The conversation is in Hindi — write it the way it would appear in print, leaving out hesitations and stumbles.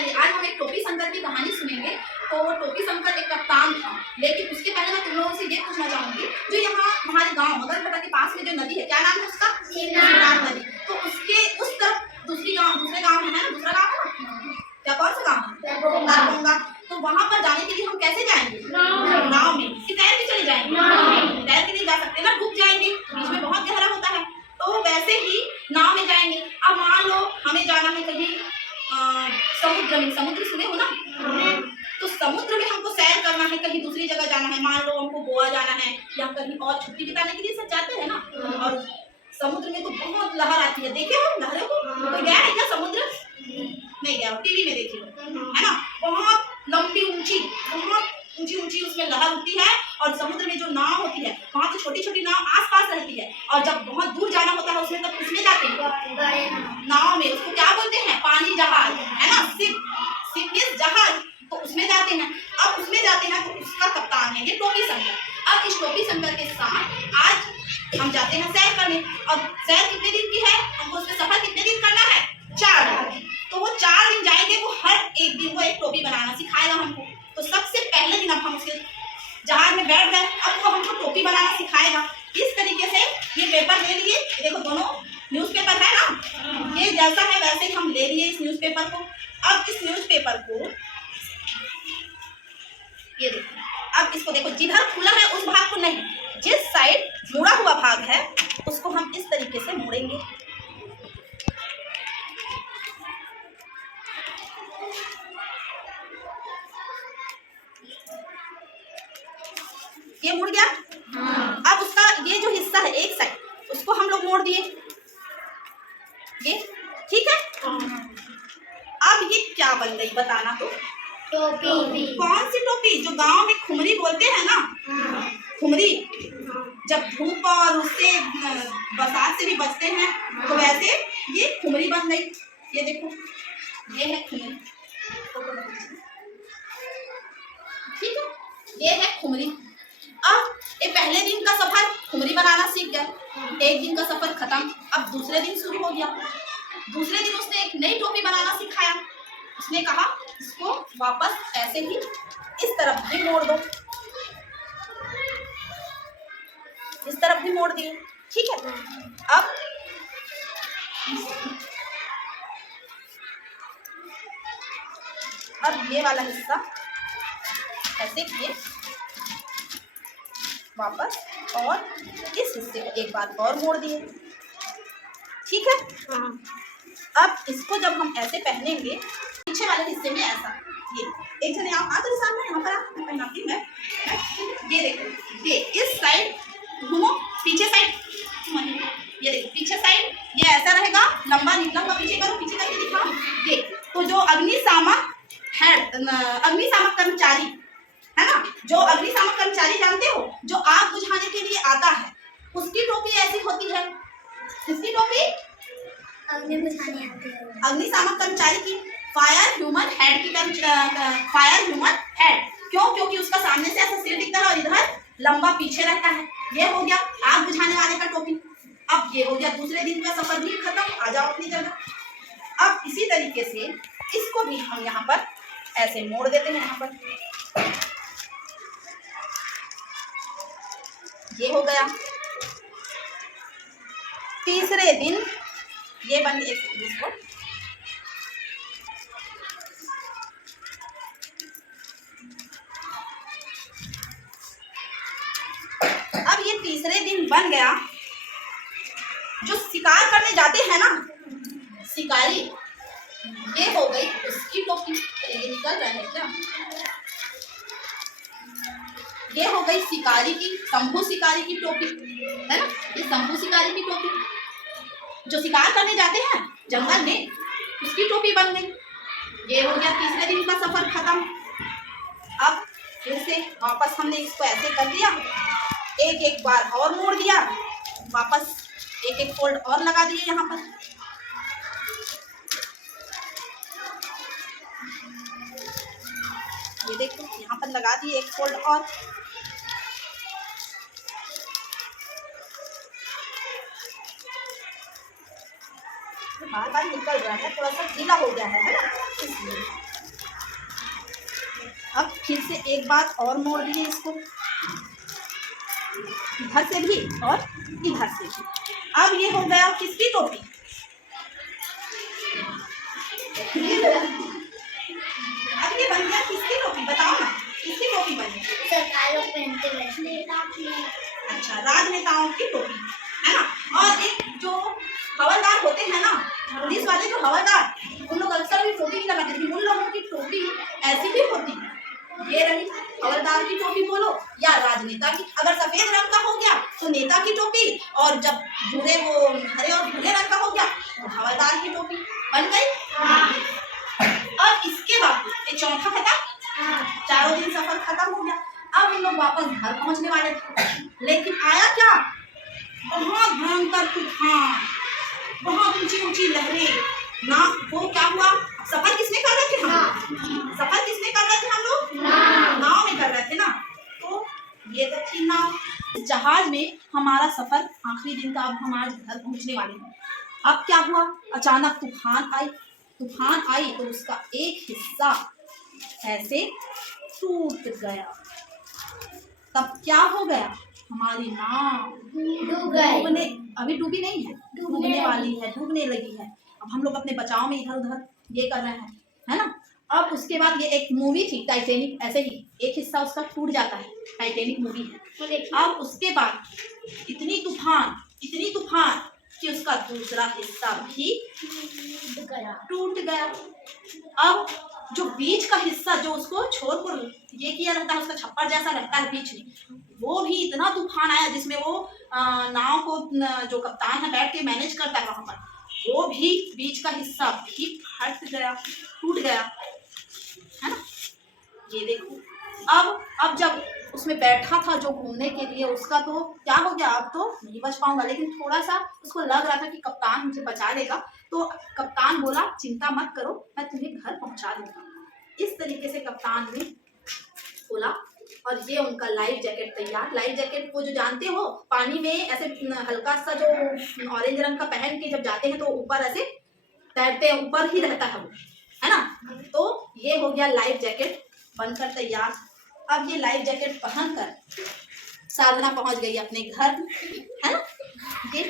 चलिए आज हम एक टोपी शंकर की कहानी सुनेंगे। तो वो टोपी शंकर एक कप्तान था, लेकिन उसके पहले मैं तुम लोगों से ये पूछना चाहूंगी, जो यहाँ हमारे गांव मगरफटा के पास में जो नदी है, क्या नाम है उसका? शिवनाथ नदी। तो उसके उस तरफ दूसरे गांव है ना, दूसरा गांव है ना, क्या कौन सा गांव है? दरभंगा। तो वहां पर जाने के लिए हम कैसे जाएंगे? नाव में। कि तैर के चले जाएंगे? तैर के नहीं जा सकते ना, डूब जाएंगे, बीच में बहुत गहरा होता है। तो वैसे ही नाव में जाएंगे। अब मान लो हमें जाना है कहीं समुद्र में, समुद्र सुने हो ना? तो समुद्र में हमको सैर करना है, कहीं दूसरी जगह जाना है, मान लो हमको गोवा जाना है या कहीं और छुट्टी बिताने के लिए सब जाते हैं ना। और समुद्र में तो बहुत लहर आती है, देखे हो लहरों को? तो गया है क्या समुद्र? नहीं गया, टीवी में देखी है ना। बहुत लंबी ऊंची, बहुत ऊंची ऊंची उसमें लहर होती है। और समुद्र में जो नाव होती है, वहाँ तो छोटी छोटी नाव आसपास रहती है, और जब बहुत दूर जाना होता है उसमें, तब किसमें जाते हैं? नाव में। उसको क्या बोलते हैं? पानी जहाज, है ना। शिप मींस जहाज। तो उसमें जाते हैं। अब उसमें जाते हैं तो उसका कप्तान है ये टोपी शंकर। अब इस टोपी शंकर के साथ आज हम जाते हैं सैर करने। और सैर कितने दिन की है? हमको उसमें सफर कितने दिन करना है? 4 दिन। तो वो 4 दिन जाएंगे, वो हर एक दिन वो एक टोपी बनाना सिखाएगा हमको। तो सबसे पहले दिन अब हम उसके जहाज में बैठ गए, अब वो हमको टोपी बनाना सिखाएगा। इस तरीके से ये पेपर ले लिए, देखो दोनों न्यूज़पेपर है ना, ये जैसा है वैसे ही हम ले लिए इस न्यूज़पेपर को। अब इस न्यूज़पेपर को ये देखो, अब इसको देखो, जिधर खुला है उस भाग को नहीं, जिस साइड मुड़ा हुआ भाग है उसको हम इस तरीके से मोड़ेंगे। ये मुड़ गया। अब उसका ये जो हिस्सा है एक साइड, उसको हम लोग मोड़ दिए, ये ठीक है। अब ये क्या बन गई बताना तो? टोपी। कौन सी टोपी? जो गांव में खुमरी बोलते हैं ना, खुमरी। जब धूप और उससे बरसात से भी बचते हैं, तो वैसे ये खुमरी बन गई। ये देखो, ये है खुमरी, ठीक है, ये है खुमरी। अब ये पहले दिन का सफर खुमरी बनाना सीख गया, एक दिन का सफर खत्म। अब दूसरे दिन शुरू हो गया। दूसरे दिन उसने एक नई टोपी बनाना सिखाया। उसने कहा इसको वापस ऐसे ही इस तरफ भी मोड़ दो, इस तरफ भी मोड़ दिए, ठीक है। अब ये वाला हिस्सा ऐसे किए वापस, और इस हिस्से को एक बार और मोड़ दिए, ठीक है। अब इसको जब हम ऐसे पहनेंगे, पीछे वाले हिस्से में ऐसा, ये एक जने आप आ तो सामने यहाँ पर मैं पहनाती हूँ। ये देखो, ये इस साइड घूमो, पीछे साइड, ये देखो पीछे साइड, ये ऐसा रहेगा, लंबा लंबा पीछे करो, पीछे करके दिखाओ। ये तो जो अग्निशामक है, अग्निशामक कर्मचारी है ना, जो अग्निशामक कर्मचारी जानते हो, जो आग बुझाने के लिए आता है, उसकी टोपी ऐसी होती है। किसकी टोपी? अग्निशामक कर्मचारी की, फायर ह्यूमन हेड की, फायर ह्यूमन हेड। क्यों? क्योंकि उसका सामने से ऐसा सिर दिखता है और इधर लंबा पीछे रहता है। ये हो गया आग बुझाने वाले का टोपी। अब ये हो गया दूसरे दिन का सफर भी खत्म, आ जाओ अपनी जगह। अब इसी तरीके से इसको भी हम यहाँ पर ऐसे मोड़ देते हैं। यहाँ पर ये हो गया। तीसरे दिन ये बन इसको अब ये तीसरे दिन बन गया। जो शिकार करने जाते हैं ना शिकारी, ये हो गई उसकी टोपी। ये निकल रहा है क्या? ये हो गई शिकारी की, शंभू शिकारी की टोपी, है ना। ये शंभू शिकारी की टोपी, जो शिकार करने जाते हैं जंगल में, उसकी टोपी बन गई। ये हो गया तीसरे दिन का सफर खत्म। अब फिर से वापस हमने इसको ऐसे कर दिया, एक एक बार और मोड़ दिया, वापस एक एक फोल्ड और लगा दिए यहाँ पर। ये देखो यहाँ पर लगा दिए एक फोल्ड और। बार बार निकल रहा है, थोड़ा सा गीला हो गया है ना, इसलिए। अब फिर से एक बात और मोड़ दिए इसको, इधर से भी और इधर से भी। अब ये हो गया किसकी टोपी? अब ये बन गया किसकी टोपी? बताओ ना, किसकी टोपी बनी? सरकार लोग पहनते हैं। अच्छा, राजनेताओं की टोपी, है ना। और एक जो हवलदार होते हैं ना, पुलिस वाले जो हवलदार, उन लोग अक्सर भी टोपी नहीं लगाते, लेकिन उन लोगों की टोपी ऐसी भी होती है। ये रही हवलदार की टोपी बोलो या राजनेता की। अगर सफेद रंग का हो गया तो नेता की टोपी, और जब भूरे वो हरे और भूरे रंग का हो गया तो हवलदार की टोपी बन गई। अब इसके बाद ये चौथा खत्म, चारों दिन सफर खत्म हो गया। अब इन लोग वापस घर पहुंचने वाले थे, लेकिन आया क्या? बहुत भयंकर तूफान, बहुत ऊंची ऊंची लहरें ना। वो क्या हुआ? सफर किसमें कर रहे थे हम? सफर किसमें कर रहे थे हम लोग? नाव में कर रहे थे ना। तो ये तो थी नाव। जहाज में हमारा सफर आखिरी दिन का, अब हम आज घर पहुंचने वाले हैं। अब क्या हुआ? अचानक तूफान आई। तूफान आई तो उसका एक हिस्सा ऐसे टूट गया। तब क्या हो गया? हमारी नाव डूबने, अभी डूबी नहीं है, डूबने वाली है, डूबने लगी है। अब हम लोग अपने बचाव में इधर उधर ये कर रहे हैं, है ना। अब उसके बाद ये एक मूवी थी टाइटैनिक, ऐसे ही एक हिस्सा उसका टूट जाता है, टाइटैनिक मूवी है। अब उसके बाद इतनी तूफान कि उसका दूसरा हिस्सा भी टूट गया। अब जो बीच का हिस्सा, जो उसको छोड़कर ये किया रहता है, उसका छप्पर जैसा रहता है बीच में, वो भी इतना तूफान आया जिसमें वो नाव को जो कप्तान है बैठ के मैनेज करता है वहां पर, वो भी बीच का हिस्सा भी फट गया, टूट गया, है ना। ये देखो, अब जब उसमें बैठा था जो घूमने के लिए, उसका तो क्या हो गया? अब तो नहीं बच पाऊंगा, लेकिन थोड़ा सा उसको लग रहा था कि कप्तान मुझे बचा लेगा। तो कप्तान बोला चिंता मत करो, मैं तुम्हें घर पहुंचा दूंगा। इस तरीके से कप्तान ने बोला, और ये उनका लाइफ जैकेट तैयार। लाइफ जैकेट वो जो जानते हो, पानी में ऐसे हल्का सा जो ऑरेंज रंग का पहन के जब जाते हैं तो ऊपर ऐसे तैरते हैं, ऊपर ही रहता है वो, है ना। तो ये हो गया लाइफ जैकेट बनकर तैयार। अब ये लाइफ जैकेट पहनकर साधना पहुंच गई अपने घर, है ना। ये